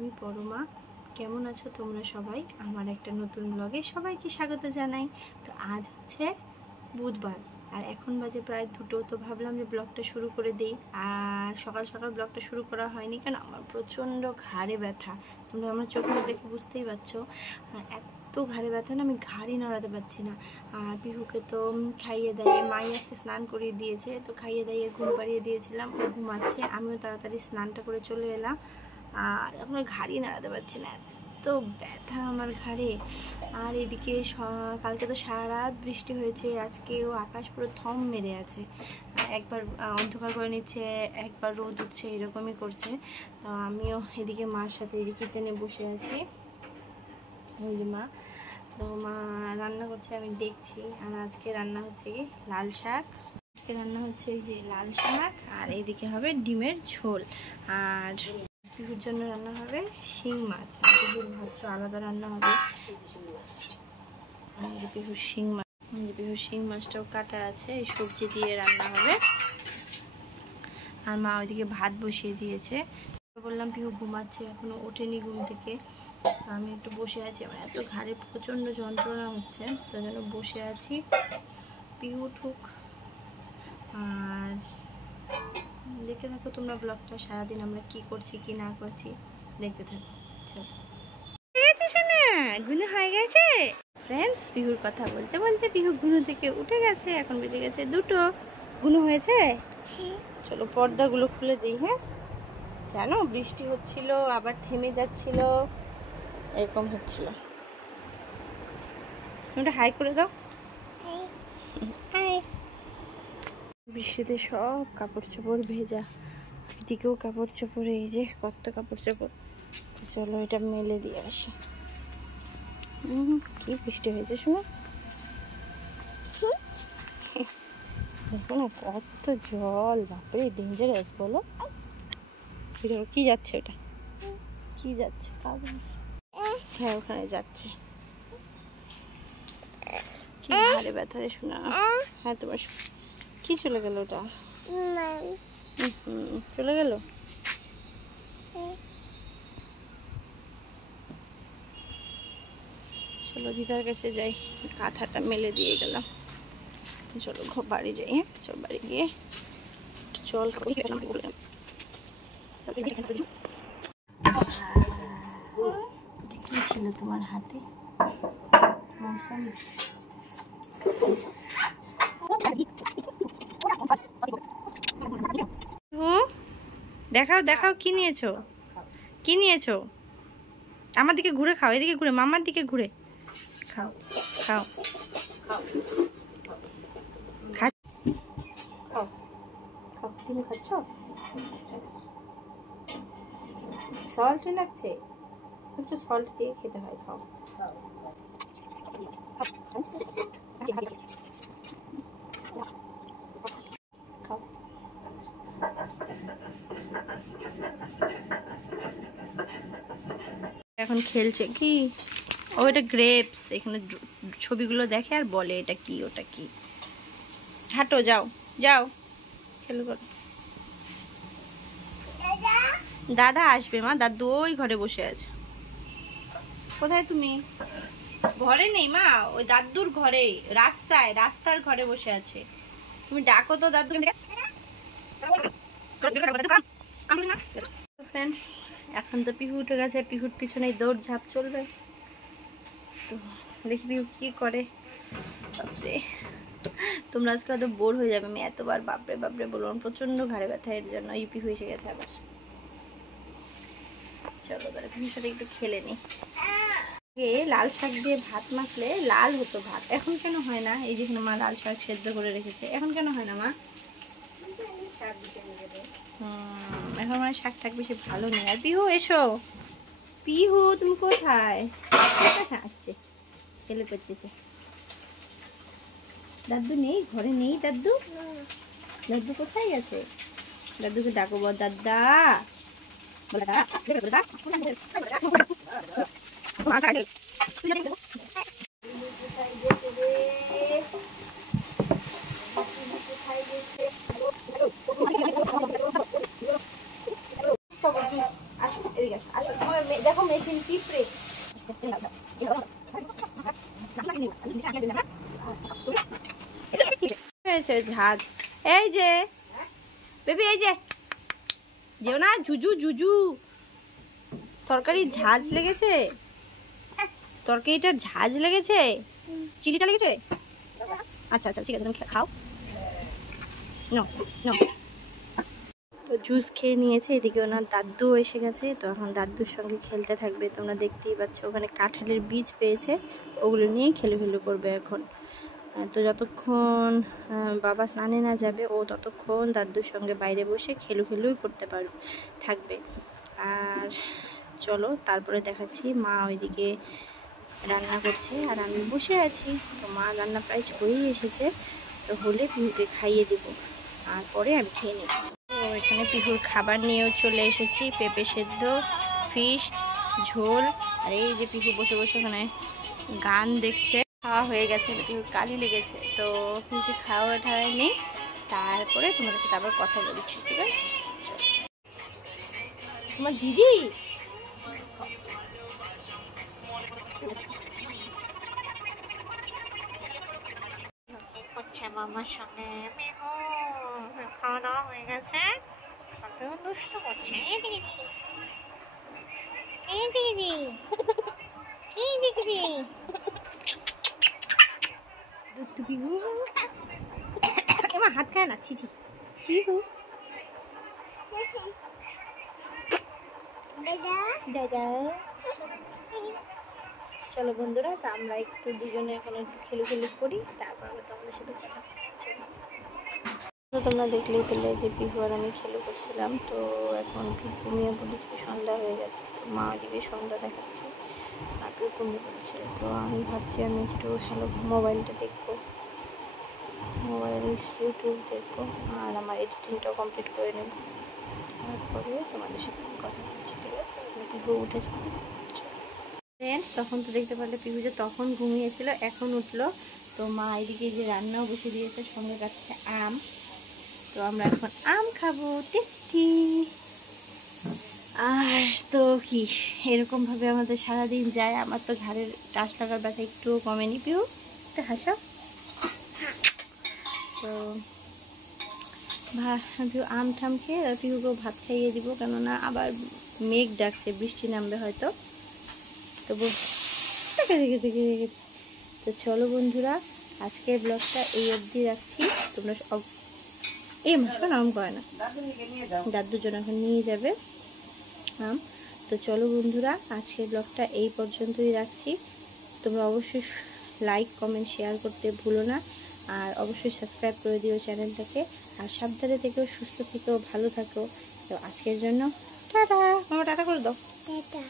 আমি পরমা। কেমন আছো তোমরা সবাই? আমার একটা নতুন ব্লগে সবাইকে স্বাগত জানাই। তো আজ হচ্ছে বুধবার আর এখন বাজে প্রায় 2টো। তো ভাবলাম যে ব্লগটা শুরু করে দিই। আর সকাল সকাল ব্লগটা শুরু করা হয়নি কেন, আমার প্রচণ্ড ঘাড়ে ব্যথা। তোমরা আমার চোখে দেখে বুঝতেই পারছো। এত ঘাড়ে ব্যথা না, আমি ঘাড়ই নাড়াতে পারছি না। আর পিহুকে তো খাইয়ে দাইয়ে মাই আজকে স্নান করিয়ে দিয়েছে, তো খাইয়ে দাইয়ে ঘুম পাড়িয়ে দিয়েছিলাম, ও ঘুমাচ্ছে। আমিও তাড়াতাড়ি স্নানটা করে চলে এলাম। আর এখন ঘাড়ই নাড়াতে পারছি না, এত ব্যথা আমার ঘাড়ে। আর এদিকে কালকে তো সারা রাত বৃষ্টি হয়েছে, আজকেও আকাশ পুরো থম মেরে আছে। একবার অন্ধকার করে নিচ্ছে, একবার রোদ উঠছে, এরকমই করছে। তো আমিও এদিকে মার সাথে এদিকে কিচেনে বসে আছি। ওই যে মা, তো মা রান্না করছে, আমি দেখছি। আর আজকে রান্না হচ্ছে কি লাল শাক। আজকে রান্না হচ্ছে এই যে লাল শাক, আর এইদিকে হবে ডিমের ঝোল। আর পিহুর জন্য রান্না হবে শিং মাছ। পিহুর ভাত আলাদা রান্না হবে। পিহুর শিং মাছ, পিহুর শিং মাছটাও কাটা আছে, এই সবজি দিয়ে রান্না হবে। আর মা ওইদিকে ভাত বসিয়ে দিয়েছে। বললাম পিহু ঘুমাচ্ছে, এখনো ওঠেনি ঘুম থেকে। আমি একটু বসে আছি, আমার এত ঘাড়ে প্রচণ্ড যন্ত্রণা হচ্ছে, তাই জন্য বসে আছি। পিহু উঠুক। আর দেখতে থাকো তোমরা ব্লগটা, সারাদিন আমরা কি করছি কি না করছি দেখতে থাকো। চলো, গুনু হয়ে গেছে ফ্রেন্ডস। পিহুর কথা বলতে বলতে পিহু গুনু থেকে উঠে গেছে, এখন বেজে গেছে 2টো। গুনু হয়েছে। চলো পর্দাগুলো খুলে দিই। হ্যাঁ, জানো বৃষ্টি হচ্ছিল, আবার থেমে যাচ্ছিল, এরকম হচ্ছিল। তুমি হাই করে দাও। হাই। বৃষ্টিতে সব কাপড় চোপড় ভেজা, এদিকেও কাপড় চোপড়, এই যে কত কাপড় চোপড়। চলো এটা মেলে দিয়ে আসি। কি বৃষ্টি হয়েছে শোনো, দেখো না কত জল, বাপরে ডেঞ্জারাস বলো। কি যাচ্ছে ওটা, কি যাচ্ছে? হ্যাঁ ওখানে যাচ্ছে। কি ঘাড়ে ব্যথা রে শোনা। হ্যাঁ তোমার কি চলে গেল ওটা? চলে গেল। চলো দিদার কাছে যাই, কাঁথাটা মেলে দিয়ে গেলাম। চলো বাড়ি যাই। হ্যাঁ চল বাড়ি গিয়ে জল কি ছিল তোমার হাতে? দেখাও দেখাও, কি নিয়েছো? কি নিয়েছো? আমার দিকে ঘুরে খাও, এদিকে ঘুরে, মামার দিকে ঘুরে খাও। খাও তুমি খাচ্ছ? সল্ট লাগছে, একটু সল্ট দিয়ে খেতে হয়। খাও খাও। এখন খেলছে কি, ওটা গ্রেপস। এখানে ছবিগুলো দেখে আর বলে এটা কি ওটা কি। হাঁটো, যাও যাও খেলো করো। দাদা আসবে মা, দাদু ওই ঘরে বসে আছে। কোথায় তুমি? ঘরে নেই মা, ওই দাদুর ঘরে, রাস্তায়, রাস্তার ঘরে বসে আছে। তুমি ডাকো তো দাদু। এখন তো পিহু উঠে গেছে, পিহুর পিছনে দৌড় ঝাঁপ চলবে। তো দেখি পিহু কি করে। বাপরে, তোমরা আজকে হয়তো বোর হয়ে যাবে, আমি এতবার বাপরে বাপরে বললাম। প্রচন্ড ঘাড়ে ব্যথা, এর জন্য এই পিহু এসে গেছে আবার। চলো তাহলে পিহুর সাথে একটু খেলে নি। লাল শাক দিয়ে ভাত মাখলে লাল হতো ভাত, এখন কেন হয় না? এই যেখানে মা লাল শাক সেদ্ধ করে রেখেছে, এখন কেন হয় না মা? এখন মানে শাক টাক বেশি ভালো নেই। আর পিহু এসো, পিহু তুমি কোথায়? আসছে, খেলে করতেছে। দাদু নেই ঘরে, নেই দাদু। দাদু কোথায় গেছে? দাদুকে ডাকো, বল দাদা। দেখো মেশিন পিঁপড়ে। হয়েছে ঝাঁজ। এই যে বেবি, এই যে যেও না, জুজু জুজু। তরকারি ঝাঁজ লেগেছে, তরকারিটার ঝাঁজ লেগেছে, চিলিটা লেগেছে। আচ্ছা আচ্ছা ঠিক আছে, তুমি খাও। No no. তো জুস খেয়ে নিয়েছে, এদিকে ওনার দাদুও এসে গেছে। তো এখন দাদুর সঙ্গে খেলতে থাকবে, তোমরা দেখতেই পাচ্ছ। ওখানে কাঁঠালের বীজ পেয়েছে, ওগুলো নিয়েই খেলে করবে এখন। তো যতক্ষণ বাবা স্নানে না যাবে, ও ততক্ষণ দাদুর সঙ্গে বাইরে বসে খেলুই করতে থাকবে। আর চলো তারপরে দেখাচ্ছি, মা ওইদিকে রান্না করছে আর আমি বসে আছি। তো মা রান্না প্রায় হয়েই এসেছে, তো হলে পিহুকে খাইয়ে দেব, আর পরে আমি খেয়ে নেব। তো এখানে পিহুর খাবার নিয়েও চলে এসেছি, পেঁপে সেদ্ধ, ফিশ ঝোল। আর এই যে পিহু বসে বসে ওখানে গান দেখছে। খাওয়া হয়ে গেছে, পিহুর কালি লেগেছে, তো পিহুকে খাওয়া ঠাওয়াই নেই, তারপরে তোমাদের সাথে আবার কথা বলছি, ঠিক আছে? তোমার দিদি করছে মামার সঙ্গে। খাওয়া দাওয়া হয়ে গেছে, দুষ্ট করছে। এবার হাত খায় না, ছিছি। পিহু দাদা। চলো বন্ধুরা, তা আমরা একটু দুজনে এখন একটু খেলু করি, তারপর আমরা তোমাদের সাথে কথা বলছি। তো তোমরা দেখলেই পেলে যে পিহু আর আমি খেলু করছিলাম। তো এখন ঘুমিয়ে পড়েছি, সন্ধ্যা হয়ে গেছে। তো মা ওদিকে সন্ধ্যা দেখাচ্ছে, আর ঘুমিয়ে পড়েছে। তো আমি ভাবছি আমি একটু মোবাইলটা দেখবো, মোবাইল ইউটিউব দেখবো, আর আমার এডিটিংটাও কমপ্লিট করে নেব, তারপরে তোমাদের সাথে কথা বলছি, ঠিক আছে? পিহু উঠে যাবে। তখন তো দেখতে পারলে পিহু যে তখন ঘুমিয়েছিল, এখন উঠলো। তো মা এদিকে যে রান্নাও বসে দিয়েছে, সঙ্গে রাখছে আম। তো আমরা এখন আম খাবো, টেস্টি। আর তো কি এরকমভাবে আমাদের সারাদিন যায়। আমার তো ঘাড়ের টাচ লাগার ব্যথা একটুও কমেনি। পিহু একটা হাসা। তো পিহু আম ঠাম খেয়ে পিহুকেও ভাত খাইয়ে দিব, কেননা আবার মেঘ ডাকছে, বৃষ্টি নামবে হয়তো। তো দেখে তো চলো বন্ধুরা, আজকের ব্লগটা এই অবধি রাখছি। তোমরা এই মাসটা আম করে না, দাদুর জন্য এখন নিয়ে যাবে আম। তো চলো বন্ধুরা, আজকের ব্লগটা এই পর্যন্তই রাখছি। তোমরা অবশ্যই লাইক কমেন্ট শেয়ার করতে ভুলো না, আর অবশ্যই সাবস্ক্রাইব করে দিও চ্যানেলটাকে। আর সাবধানে থেকেও, সুস্থ থেকেও, ভালো থাকো। তো আজকের জন্য টাটা। মামা টাটা করে দাও। টাটা।